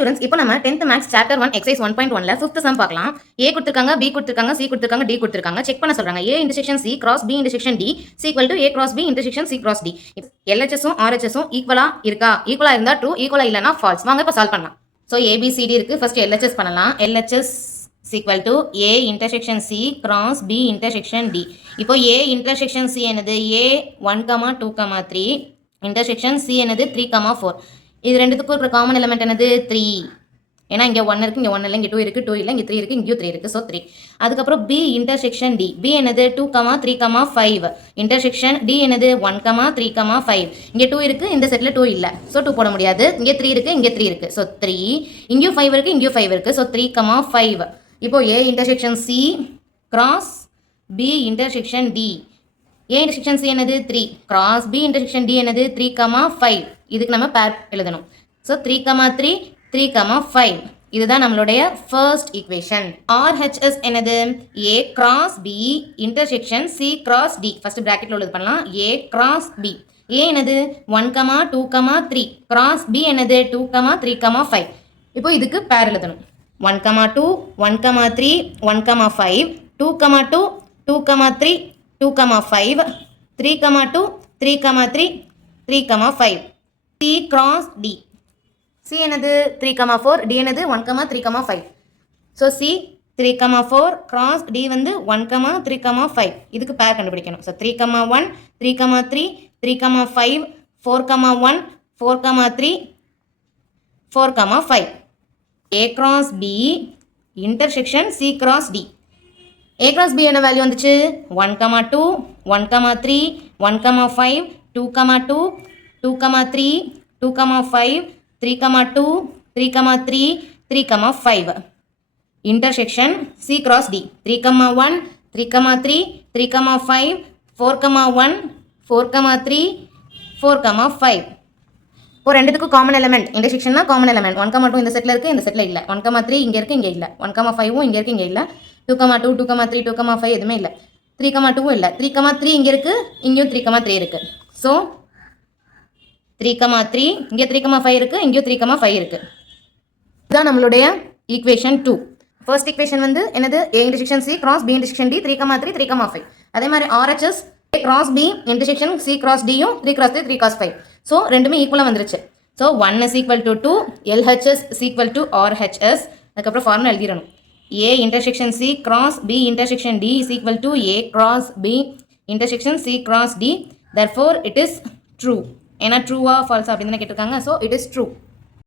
Students இப்போ நம்ம 10th maths chapter 1 exercise 1.1ல 5th சம் பார்க்கலாம். A கொடுத்திருக்காங்க, B கொடுத்திருக்காங்க, C கொடுத்திருக்காங்க, D கொடுத்திருக்காங்க. செக் பண்ண சொல்றாங்க. A intersection C cross B intersection D C equal to A cross B intersection C cross D. LHS உம் RHS உம் ஈக்குவலா இருக்கா? ஈக்குவலா இருந்தா ட்ரூ, ஈக்குவலா இல்லனா ஃபால்ஸ். வாங்க இப்ப சால்வ் பண்ணலாம். சோ ABCD இருக்கு. ஃபர்ஸ்ட் LHS பண்ணலாம். LHS is equal to A intersection C cross B intersection D. இப்போ A intersection C என்னது A 1, 2, 3 intersection C என்னது 3, 4. இது ரெண்டுத்துக்கும் இருக்கிற காமன் எலிமெண்ட் என்னது 3. ஏன்னா இங்கே 1 இருக்குது, இங்கே 1 இல்லை, இங்கே 2 இருக்குது, 2 இல்லை, இங்கே 3 இருக்குது, இங்கேயும் 3 இருக்குது. ஸோ 3. அதுக்கப்புறம் B இன்டர்செக்ஷன் D. B என்னது 2, 3, 5. இன்டர்செக்ஷன் D என்னது 1, 3, 5. இங்கே 2 இருக்குது, இந்த செட்டில் 2 இல்லை. ஸோ 2 போட முடியாது. இங்கே 3 இருக்குது, இங்கே 3 இருக்குது. ஸோ 3. இங்கேயும் 5 இருக்குது, இங்கேயும் 5 இருக்குது. ஸோ 3, 5. இப்போ A intersection C cross B intersection D. A intersection C என்னது 3 கிராஸ் B இன்டர்செக்ஷன் D என்னது 3, 5. இதுக்கு நம்ம பேர் எழுதணும். ஸோ 3, 3, 3, 5. இதுதான் நம்மளுடைய ஃபர்ஸ்ட் ஈக்குவேஷன். RHS என்னது A cross B intersection C cross D. First பிராக்கெட்ல உள்ளது பண்ணலாம். A cross B. A என்னது 1, 2, 3 கிராஸ் B என்னது 2, 3, 5. இப்போ இதுக்கு பேர் எழுதணும். 1, 2, 1, 3, 1, 5, 2, 2, 2, 3, 2, 5, 3, 2, 3, 3, 3, 5. C cross D. C என்னது 3, 4, D என்னது 1, 3, 5. ஸோ C 3, 4 cross D வந்து 1, 3, 5. இதுக்கு பேர் கண்டுபிடிக்கணும். So 3, 1, 3, 3, 3, 5, 4, 1, 4, 3, 4, 5. A cross B intersection C cross D. A cross B என்ன வேல்யூ வந்துச்சு 1, 2, 1, 3, 1, 5, 2, 2, 2, 3, 2, 5, 3, 2, 3, 3, 3, 5. Intersection C cross D. 3, 1, 3, 3, 3, 5, 4, 1, 4, 3, 4, 5. இப்போ ரெண்டுத்துக்கும் காமன் எலிமெண்ட் இன்டர்செக்ஷன்னா காமன் எலிமெண்ட் 1, 2 இந்த செட்டில் இருக்குது, இந்த செட்டில் இல்லை. 1, 3 இங்கே இருக்குது, இங்கே இல்லை. 1, 5 இங்கே இருக்குது, இங்கே இல்லை. 2, 2, 2, 3, 2, 5 எதுவுமே இல்லை. 3, 2 இல்லை. 3, 3 இங்கே இருக்குது, இங்கேயும் 3, 3 இருக்குது. ஸோ 3, 3 இங்கே 3, 5 இருக்குது, இங்கேயும் 3, 5 இருக்குது. இதுதான் நம்மளுடைய ஈக்குவேஷன் 2. ஃபர்ஸ்ட் ஈக்குவேஷன் வந்து என்னது A intersection C cross B intersection D 3, 3, 3, 5. அதே மாதிரி RHS A cross B intersection C cross Dயும் 3, 3, 3, 5. ஸோ ரெண்டுமே ஈக்குவலாக வந்துருச்சு. So 1 is equal to 2, LHS is equal to RHS. அதுக்கப்புறம் formula எழுதிடணும். A intersection C cross B intersection D is equal to A cross B intersection C cross D. Therefore, it is true. ஏன்னா ட்ரூவா ஃபால்ஸா அப்படின்னு கேட்டிருக்காங்க. So it is true.